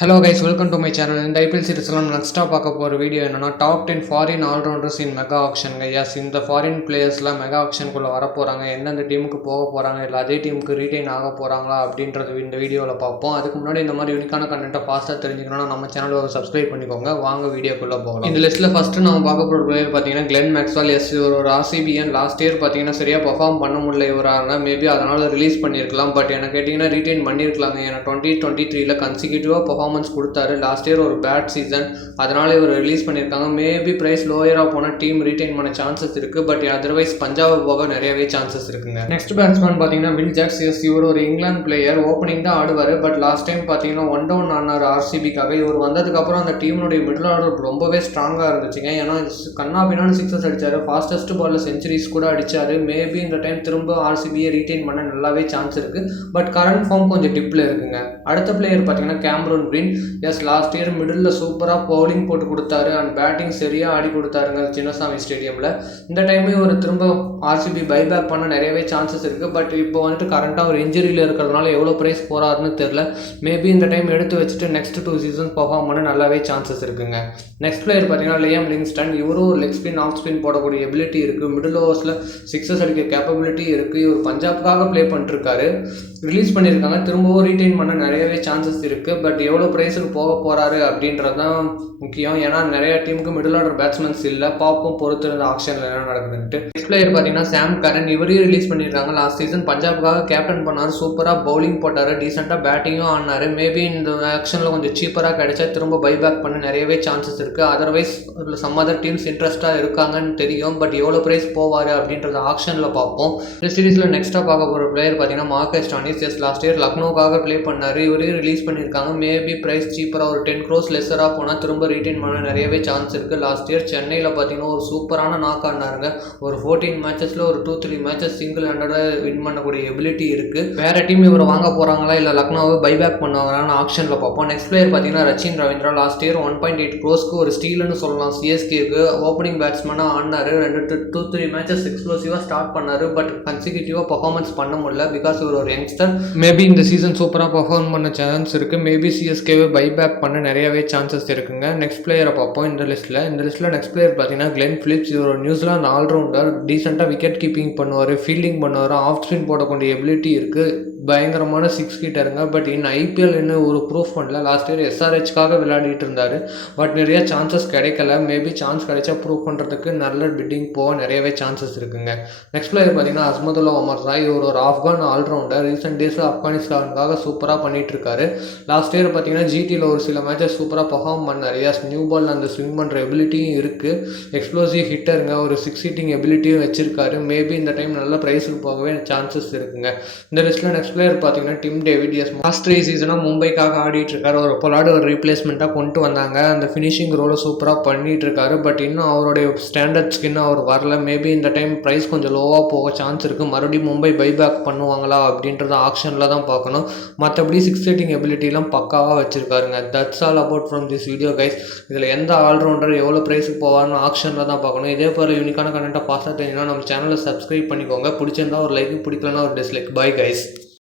Hello guys, welcome to my channel. இந்த IPL சீரிஸ்ல நம்ம நெக்ஸ்ட்டாக பார்க்க போகிற வீடியோ என்னன்னா top 10 foreign allrounders in mega ஆக்ஷனுங்க. எஸ், இந்த ஃபாரின் பிளேயர்ஸ்லாம் மெகா ஆக்ஷனுக்குள்ளே வர போகிறாங்க, எந்தெந்த டீமுக்கு போக போகிறாங்க, இல்லை அதே டீமுக்கு ரீட்டைன் ஆக போகிறாங்களா அப்படின்றது இந்த வீடியோவில் பார்ப்போம். அதுக்கு முன்னாடி இந்த மாதிரி யூனிக்கான கண்டென்ட்டை ஃபாஸ்ட்டாக தெரிஞ்சுக்கணும்னா நம்ம சேனலை சப்ஸ்கிரைப் பண்ணிக்கோங்க. வாங்க வீடியோக்குள்ளே போகலாம். இந்த லிஸ்ட்டில் ஃபஸ்ட்டு நம்ம பார்க்க போகிற பிளேயர் பார்த்தீங்கன்னா கிளென் மேக்ஸ்வெல். எஸ், ஒரு RCBN லாஸ்ட் இயர் பார்த்தீங்கன்னா சரியாக பர்ஃபார்ம் பண்ண முடியல இவராக, மேபி அதனால் ரிலீஸ் பண்ணியிருக்கலாம். பட் எனக்கு கேட்டிங்கன்னா ரீட்டைன் பண்ணியிருக்கலாங்க. ஏன்னா 2023 கன்சிக்யூட்டிவாக பர்ஃபார்மன்ஸ் கொடுத்தாரு. லாஸ்ட் இயர் ஒரு பேட் சீசன், அதனால இவர் ரிலீஸ் பண்ணியிருக்காங்க. மேபி ப்ரைஸ் லோயராக போனால் டீம் ரீட்டைன் பண்ண சான்சஸ் இருக்குது. பட் அதர்வைஸ் பஞ்சாப் போக நிறையவே சான்சஸ் இருக்குங்க. நெக்ஸ்ட் பேட்ஸ்மேன் பார்த்தீங்கன்னா வில் ஜாக்ஸ். எஸ், இவர் ஒரு இங்கிலாந்து பிளேயர், ஓப்பனிங் தான் ஆடுவார். பட் லாஸ்ட் டைம் பார்த்தீங்கன்னா 1 டவுன் ஆனார் RCBக்காக. இவர் வந்ததுக்கப்புறம் அந்த டீமுடைய மிடில் ஆர்டர் ரொம்பவே ஸ்ட்ராங்காக இருந்துச்சுங்க. ஏன்னா கண்ணாபின்னான்னு சிக்ஸஸ் அடித்தார், ஃபாஸ்டஸ்ட் பாலில் செஞ்சுரிஸ் கூட அடித்தார். மேபி இந்த டைம் திரும்ப RCBயை ரீட்டைன் பண்ண நல்லாவே சான்ஸ் இருக்குது. பட் கரண்ட் ஃபார்ம் கொஞ்சம் டிப்பில் இருக்குங்க. அடுத்த பிளேயர் பார்த்தீங்கன்னா Cameron Green. Yes, last year middle சூப்பராக பவுலிங் போட்டு கொடுத்தாரு அண்ட் பேட்டிங் சரியாக ஆடி கொடுத்தாருங்க சின்னசாமி ஸ்டேடியமில். இந்த டைமே ஒரு திரும்ப RCB பைபேக் பண்ண நிறையவே சான்சஸ் இருக்குது. பட் இப்போ வந்துட்டு கரண்ட்டாக ஒரு இன்ஜுரியில் இருக்கிறதுனால எவ்வளோ ப்ரைஸ் போகிறாருன்னு தெரில. மேபி இந்த டைம் எடுத்து வச்சுட்டு நெக்ஸ்ட் 2 சீசன் பர்ஃபார்ம் பண்ண நல்லாவே சான்சஸ் இருக்குங்க. நெக்ஸ்ட் பிளேயர் பார்த்தீங்கன்னா லியாம் லிங்ஸ்டன். இவரும் ஒரு லெக் ஸ்பின் ஆஃப் ஸ்பின் போடக்கூடிய எபிலிட்டி இருக்குது, மிடில் ஓவர்ஸில் சிக்ஸஸ் அடிக்க கேப்பபிலிட்டி இருக்குது. இவர் பஞ்சாப்காக ப்ளே பண்ணிருக்காரு, ரிலீஸ் பண்ணியிருக்காங்க. திரும்பவும் ரீட்டைன் பண்ண நிறையவே சான்சஸ் இருக்குது. பட் எவ்வளோ ப்ரைஸுக்கு போக போகிறாரு அப்படின்றது தான் முக்கியம். ஏன்னா நிறைய டீமுக்கு மிடில் ஆர்டர் பேட்ஸ்மேன்ஸ் இல்லை, பார்ப்போம் பொறுத்திருந்த ஆக்ஷனில் என்ன நடக்குதுன்ட்டு. நெக்ஸ்ட் பிளேயர் பார்த்தீங்கன்னா சாம் கரன். இவரையும் ரிலீஸ் பண்ணியிருக்காங்க. லாஸ்ட் சீசன் பஞ்சாப்காக கேப்டன் பண்ணார், சூப்பராக பவுலிங் போட்டார், டீசெண்டாக பேட்டிங்கும் ஆனார். மேபி இந்த ஆக்ஷனில் கொஞ்சம் சீப்பராக கிடைச்சா திரும்ப பைபேக் பண்ண நிறையவே சான்சஸ் இருக்குது. அதர்வைஸ் சம் அதர் டீம்ஸ் இன்ட்ரெஸ்ட்டாக இருக்காங்கன்னு தெரியும். பட் எவ்வளோ ப்ரைஸ் போவார் அப்படின்றத ஆக்ஷனில் பார்ப்போம். இந்த சீரீஸில் நெக்ஸ்ட்டாக பார்க்க போகிற பிளேயர் பார்த்தீங்கன்னா Marcus Stoinis. Yes, last year லக்னோக்காக ப்ளே பண்ணார், இவரையும் ரிலீஸ் பண்ணியிருக்காங்க. மேபி ப்ரைஸ் சீப்பராக ஒரு 10 crores லெஸராக போனால் திரும்ப ரீட்டைன் பண்ண நிறையவே சான்ஸ் இருக்குது. லாஸ்ட் இயர் சென்னையில் பார்த்தீங்கன்னா ஒரு சூப்பரான நாக் ஆனாருங்க. ஒரு 14 மேட்சஸில் ஒரு 2-3 மேட்சஸ் சிங்கிள் ஹேண்டடாக வின் பண்ணக்கூடிய எபிலிட்டி இருக்குது. வேறு டீம் இவர் வாங்க போகிறாங்களா இல்லை லக்னோவை பைபேக் பண்ணுவாங்களான்னு ஆக்ஷனில் பார்ப்போம். நெக்ஸ்ட் பிளேயர் பார்த்தீங்கன்னா Rachin Ravindra. Last year 1.8 crores ஒரு ஸ்டீல்னு சொல்லலாம் CSKக்கு. ஓப்பனிங் பேட்ஸ்மேனாக ஆடினார். 2-3 மேட்சஸ் எக்ஸ்ப்ளோசிவாக ஸ்டார்ட் பண்ணார். பட் கன்சிக்யூட்டிவாக பர்ஃபார்மன்ஸ் பண்ண முடியல, பிகாஸ் இவர் ஒரு யங்ஸ்டர். மேபி இந்த சீசன் சூப்பராக பர்ஃபார்ம் பண்ண சான்ஸ் இருக்குது. மேபி CSKவை பைபேக் பண்ண நிறையவே சான்சஸ் இருக்குங்க. நெக்ஸ்ட் பிளேயரை பார்ப்போம் இந்த லிஸ்ட்டில். நெக்ஸ்ட் பிளேயர் பார்த்தீங்கன்னா கிளென் பிலிப்ஸ். இவர் ஒரு நியூசிலாந்து ஆல்ரவுண்டர், டீசெண்டாக விக்கெட் கீப்பிங் பண்ணுவார், ஃபீல்டிங் பண்ணுவார், ஆஃப் ஸ்பின் போடக்கூடிய எபிலிட்டி இருக்குது, பயங்கரமான 6 ஹிட்டருங்க. பட் இன்னும் IPL என்ன ஒரு ப்ரூஃப் பண்ணல. லாஸ்ட் இயர் SRHக்காக விளையாடிட்டு இருந்தார். பட் நிறைய சான்சஸ் கிடைக்கல. மேபி சான்ஸ் கிடைச்சா ப்ரூவ் பண்ணுறதுக்கு நல்ல பிட்டிங் போக நிறையவே சான்சஸ் இருக்குங்க. நெக்ஸ்ட் பிளேயர் பார்த்தீங்கன்னா அஸ்மதுல்லா ஒமர் சாய். இவர் ஒரு ஆப்கான் ஆல்ரவுண்டர், ரீசெண்ட் டேஸில் ஆப்கானிஸ்தானுக்காக சூப்பராக பண்ணிட்டு இருக்காரு. லாஸ்ட் இயர் பார்த்தீங்கன்னா GTயில் ஒரு சில மேட்சஸ் சூப்பராக பர்ஃபார்ம் பண்ணார். எஸ், நியூ பால் அந்த ஸ்விங் பண்ணுற எபிலிட்டியும் இருக்குது, எக்ஸ்ப்ளோசிவ் ஹிட்டருங்க, ஒரு 6 hitting எபிலிட்டியும் வச்சிருக்காரு. மேபி இந்த டைம் நல்ல ப்ரைஸுக்கு போகவே சான்சஸ் இருக்குங்க. இந்த லிஸ்ட்டில் நெக்ஸ்ட் பிளேயர் பார்த்தீங்கன்னா டிம் டேவிட். எஸ், லாஸ்ட் 3 சீசனாக மும்பைக்காக ஆடிட்டு இருக்காரு. ஒரு பொலாடு ஒரு ரீப்ளேஸ்மெண்ட்டாக கொண்டு வந்தாங்க, அந்த ஃபினிஷிங் ரோலை சூப்பராக பண்ணிட்டு இருக்காரு. பட் இன்னும் அவருடைய ஸ்டாண்டர்ட்ஸ்க்கு இன்னும் அவர் வரல. மேபி இந்த டைம் ப்ரைஸ் கொஞ்சம் லோவாக போக சான்ஸ் இருக்குது. மறுபடியும் மும்பை பைபேக் பண்ணுவாங்களா அப்படின்றத ஆக்ஷனில் தான் பார்க்கணும். மற்றபடி 6 hitting எபிலிட்டிலாம் பக்காவாக வச்சிருக்காருங்க. That's all about from this video guys. இதில் எந்த ஆல்ரவுண்டர் எவ்வளோ ப்ரைஸுக்கு போவார்னு ஆக்ஷனில் தான் பார்க்கணும். இதே போல் யூனிக்கான கண்டென்ட்டாக ஃபாஸ்ட்டாக தெரிஞ்சுன்னா நம்ம சேனலை சப்ஸ்கிரைப் பண்ணிக்கோங்க. பிடிச்சிருந்தா ஒரு லைக், பிடிக்கலன்னா ஒரு டிஸ்லைக். Bye guys.